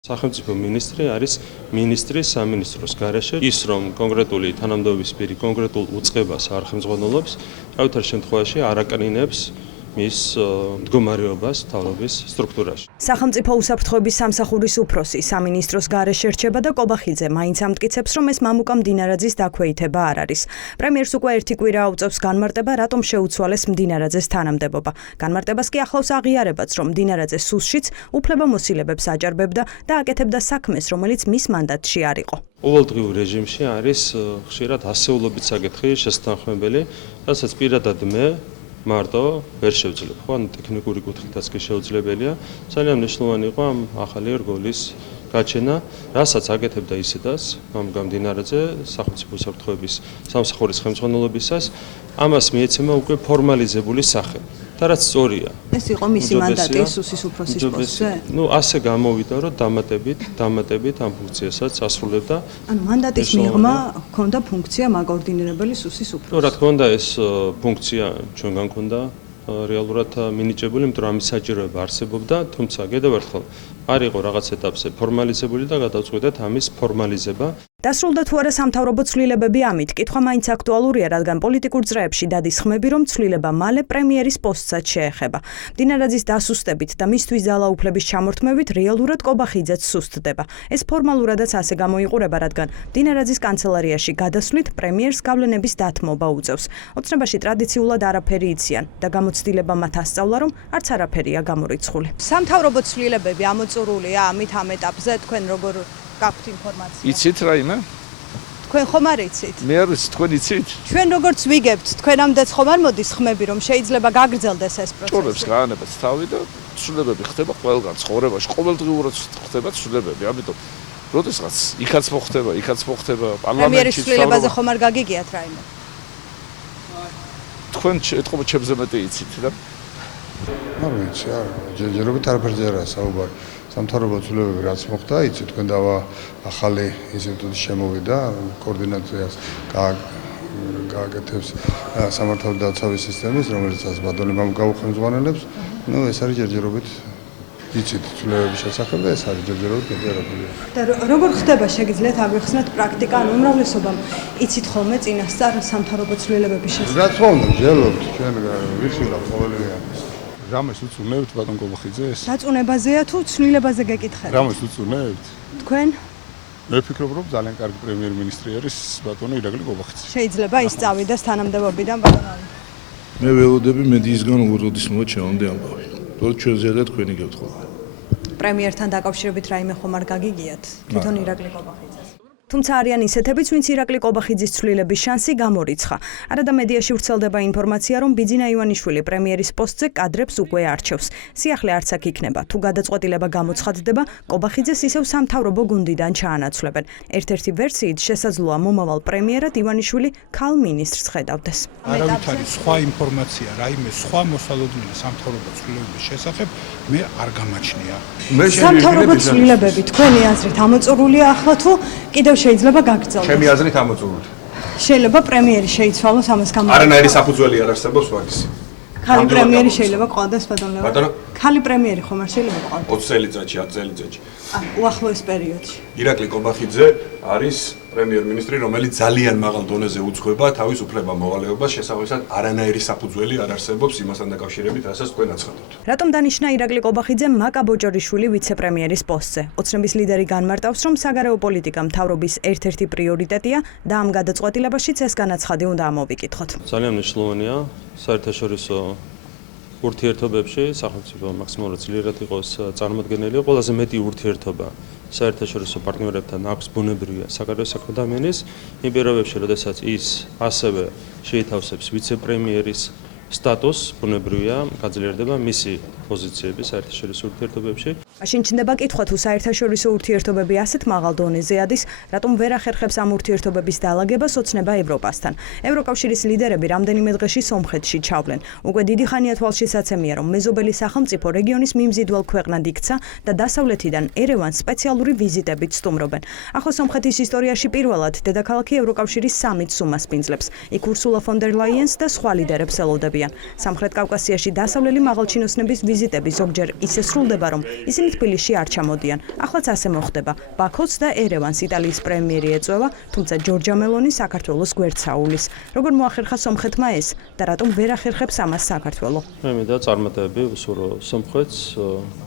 სახელმწიფო მინისტრი არის მინისტრი სამინისტროს გარეშე. ის რომ კონკრეტული თანამდებობის პირი კონკრეტულ უწყებას არ ხელმძღვანელობს, რავითარ შემთხვევაში არ აკრინებს მის მდგომარეობას მთავრობის სტრუქტურაში. სახელმწიფო უსაფრთხოების სამსახურის უფროსი სამინისტროს გარეშე რჩება და კობახიძე მაინც ამტკიცებს, რომ ეს მამუკა მდინარაძის დაქვეითება არ არის. პრემიერს უკვე ერთი კვირა აუწევს განმარტება, რატომ შეუცვალეს მდინარაძეს თანამდებობა. განმარტებას კი ახლავს აღიარებაც, რომ მდინარაძე სუსშიც უფლებამოსილებებს აჭარბებდა და აკეთებდა საქმეს, რომელიც მის მანდატში არ იყო. ყოველდღიურ რეჟიმში არის ხშირად ასეულობით საკითხი შესანიშნავებელი, რასაც პირადად მე მარტო ვერ შევძლებ, ხო? ანუ ტექნიკური კუთხითაც კი შეუძლებელია. ძალიან მნიშვნელოვანი იყო ამ ახალი რგოლის გაჩენა, რასაც აკეთებდა ისედაც მამუკა მდინარაძე სახელმწიფო უსაფრთხოების სამსახურის ხელმძღვანელობისას, ამას მიეცემა უკვე ფორმალიზებული სახე. და რაც სწორია. ეს იყო მისი მანდატი სუსის უფროსის პოსტზე? ასე გამოვიდა, რომ დამატებით ამ ფუნქციასაც ასრულებდა. ანუ მანდატის მიღმა ჰქონდა ფუნქცია მაკოორდინირებელი სუსის უფროსს. რა თქმა უნდა, ეს ფუნქცია ჩვენგან ჰქონდა რეალურად მინიჭებული, იმიტომ რომ ამის საჭიროება არსებობდა, თუმცა კიდევ ერთხელ არ იყო რაღაც ეტაპზე ფორმალიზებული და გადავწყვიტეთ ამის ფორმალიზება. დასრულდა თუ არა სამთავრობო ცვლილებები ამით, კითხვა მაინც აქტუალურია, რადგან პოლიტიკურ წრეებში დადის ხმები, რომ ცვლილება მალე პრემიერის პოსტსაც შეეხება. მდინარაძის დასუსტებით და მისთვის ძალაუფლების ჩამორთმევით რეალურად კობახიძეც სუსტდება. ეს ფორმალურადაც ასე გამოიყურება, რადგან მდინარაძის კანცელარიაში გადასვლით პრემიერს გავლენების დათმობა უწევს. ოცნებაში ტრადიციულად არაფერი იციან და გამოცდილება მათ ასწავლა, რომ არც არაფერია გამორიცხული. სამთავრობო ცვლილებები ამოწურულია ამით ამ ეტაპზე, თქვენ როგორ გაქვთ ინფორმაცია? იცით რაიმე? თქვენ ხომ არ იცით? მე არ ვიცი, თქვენ იცით? ჩვენ როგორც ვიგებთ, თქვენამდეც ხომ არ მოდის ხმები, რომ შეიძლება გაგრძელდეს ეს პროცესი? ჭორებს გაანებათ თავი და ცვლილებები ხდება ყველგან ცხოვრებაში, ყოველდღიურად ხდება ცვლილებები, ამიტომ როდესაც იქაც მოხდება, პარლამენტში პრემიერის ცვლილებაზე ხომ არ გაგიგიათ რაიმე? თქვენ ეთყობა ჩემზე მეტი იცით და არ ვიცი, ჯერჯერობით არაფერზე არა საუბარი. სამთავრობო ცვლილებები რაც მოხდა, იცით, თქვენ დავა ახალი ინსტიტუტი შემოვიდა, კოორდინაციას გააკეთებს სამართალდაცვის სისტემის, რომელიც ბატონი მამუკა უხელმძღვანელებს. ეს არის ჯერჯერობით იცით ცვლილებების შესახებ და ეს არის ჯერჯერობით მეტი არაფერი. და როგორ ხდება შეგიძლიათ აგვიხსნათ პრაქტიკა, ანუ უმრავლესობამ იცით ხოლმე წინასწარ სამთავრობო ცვლილებების შესახებ? რა თქმა უნდა, ჯერჯერობით ჩვენ ვიხილავთ ყოველივე. რამეს უწუნებთ ბატონ კობახიძეს? დაწუნებაზეა თუ ცვლილებაზე გეკითხეთ? რამეს უწუნებთ? თქვენ? მე ვფიქრობ, რომ ძალიან კარგი პრემიერ-მინისტრი არის ბატონო ირაკლი კობახიძე. შეიძლება ის წავიდეს თანამდებობიდან ბატონო. მე ველოდები მედიისგან უღროდის მოვა ჩემამდე ამბავი. თორე ჩვენ ზედა თქვენი გევთხოვთ. პრემიერთან დაკავშირებით რაიმე ხომ არ გაგიგიათ? თვითონ ირაკლი კობახიძეს. თუმცა არიან ისეთებიც, ვინც ირაკლი კობახიძის ცვლილების შანსი გამორიცხა. არადა მედიაში ვრცელდება ინფორმაცია, რომ ბიძინა ივანიშვილი პრემიერის პოსტზე კადრებს უკვე არჩევს. სიახლე არც აქ იქნება. თუ გადაწყვეტილება გამოცხადდება, კობახიძეს ისევ სამთავრობო გუნდიდან ჩაანაცვლებენ. ერთ-ერთი ვერსიით შესაძლოა მომავალ პრემიერად ივანიშვილი ქალ მინისტრს ხედავდეს. არავითარი სხვა ინფორმაცია, რაიმე სხვა მოსალოდნელი სამთავრობო ცვლილებების შესახებ მე არ გამაჩნია. სამთავრობო ცვლილებები თქვენი აზრით ამოწურულია ახლა თუ კიდევ შეიძლება გაგრძელდეს? ჩემი აზრით ამოწურული. შეიძლება პრემიერი შეიცვალოს ამას გამო. არანაირი საფუძველი არ არსებობს მაგის. ქალი პრემიერი შეიძლება ყავდეს ბატონო. ბატონო? ქალი პრემიერი ხომ არ შეიძლება ყავდეს? 20 წელიწადში, 10 წელიწადში. უახლოეს პერიოდში. ირაკლი კობახიძე არის პრემიერ-მინისტრი, რომელიც ძალიან მაღალ დონეზე უძღვება თავის უფლება-მოვალეობას, შესაბამისად არანაირი საფუძველი არ არსებობს იმასთან დაკავშირებით, რასაც თქვენ აცხადებთ. რატომ დანიშნა ირაკლი კობახიძე მაკა ბოჭორიშვილი ვიცე-პრემიერის პოსტზე? ოცნების ლიდერი განმარტავს, რომ საგარეო პოლიტიკა მთავრობის ერთ-ერთი პრიორიტეტია და ამ გადაწყვეტილებაშიც ეს განაცხადი უნდა ამოვიკითხოთ. ძალიან მნიშვნელოვანია საერთაშორისო ურთიერთობებში სახელმწიფო მაქსიმალურად ძლიერად იყოს წარმოდგენილი. ყველაზე მეტი ურთიერთობა საერთაშორისო პარტნიორებთან აქვს ბუნებრივია საგარეო საქმეთა მინისტრის იმ პირობებში, როდესაც ის ასევე შეითავსებს ვიცე-პრემიერის სტატუსს, ბუნებრივია გაძლიერდება მისი პოზიციები საერთაშორისო ურთიერთობებში. მაშინ ჩნდება კითხვა, თუ საერთაშორისო ურთიერთობები ასეთ მაღალ დონეზე ადის, რატომ ვერ ახერხებს ამ ურთიერთობების დაალაგებას ოცნება ევროპასთან. ევროკავშირის ლიდერები რამდენიმე დღეში სომხეთში ჩავლენ. უკვე დიდი ხანია თვალშისაცემია, რომ მეზობელი სახელმწიფო რეგიონის მიმზიდველ ქვეყნად იქცა და დასავლეთიდან ერევანს სპეციალური ვიზიტებით სტუმრობენ. ახლა სომხეთის ისტორიაში პირველად დედაქალაქი ევროკავშირის სამიტს უმასპინძლებს. იქ ურსულა ფონ დერ ლაიენს და სხვა ლიდერებს ელოდებიან. იცნობიან. სამხრეთ კავკასიაში დასავლელი მაღალჩინოსნების ვიზიტები ზოგჯერ ისე სრულდება, რომ ისინი თბილისში არ ჩამოდიან. ახლაც ასე მოხდება. ბაქოს და ერევანს იტალიის პრემიერი ეწვევა, თუმცა ჯორჯა მელონი საქართველოს გვერდსაულის. როგორ მოახერხა სომხეთმა ეს და რატომ ვერ ახერხებს ამას საქართველო? მე მინდა წარმატებები ვუსურვო სომხეთს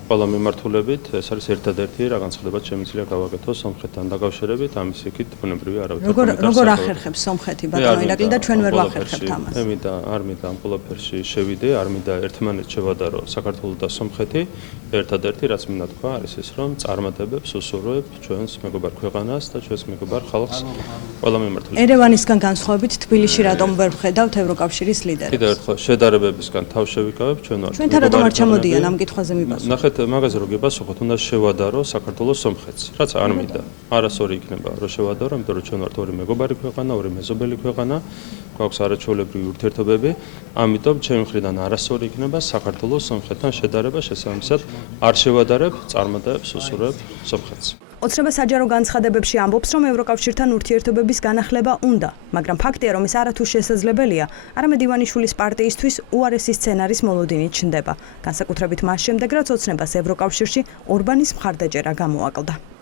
ყველა მიმართულებით. ეს არის ერთადერთი რა განცხადებაც შემიძლია გავაკეთო სომხეთთან დაკავშირებით, ამის იქით ბუნებრივია არავითარ კომენტარს. როგორ ახერხებს სომხეთი ბატონო ირაკლი და ჩვენ ვერ ვახერხებთ ამას? მე მინდა არ მინდა ამ ყველაფერში შევიდე, არ მინდა ერთმანეთს შევადარო საქართველო და სომხეთი. ერთადერთი რაც მინდა თქვა არის ეს, რომ წარმატებებს უსურვებ ჩვენს მეგობარ ქვეყანას და ჩვენს მეგობარ ხალხს ყველა მიმართულებით. ერევანისგან განსხვავებით თბილისში რატომ ვერ ვხედავთ ევროკავშირის ლიდერებს? კიდევ ერთხელ შედარებებისგან თავ შევიკავებ, ჩვენ ვართ. ჩვენთან რატომ არ ჩამოდიან ამ კითხვაზე მიპასუხოთ? ნახეთ, მაგაზე რო გეპასუხოთ, უნდა შევადარო საქართველოს სომხეთს, რაც არ მინდა. არასორი იქნება რომ შევადარო, იმიტომ რომ ჩვენ ვართ ორი მეგობარი ქვეყანა, ორი მეზობელი ქვეყანა, გვაქვს არაჩვეულებრივი ურთიერთობები, ამიტომ ჩემი მხრიდან არასორი იქნება საქართველოს სომხეთთან შედარება, შესაბამისად არ შევადარებ, წარმატებებს უსურვებ სომხეთს. ოცნება საჯარო განცხადებებში ამბობს, რომ ევროკავშირთან ურთიერთობების განახლება უნდა, მაგრამ ფაქტია, რომ ეს არათუ შესაძლებელია, არამედ ივანიშვილის პარტიისთვის უარესი სცენარის მოლოდინი ჩნდება. განსაკუთრებით მას შემდეგ, რაც ოცნებას ევროკავშირში ორბანის მხარდაჭერა გამოაკლდა.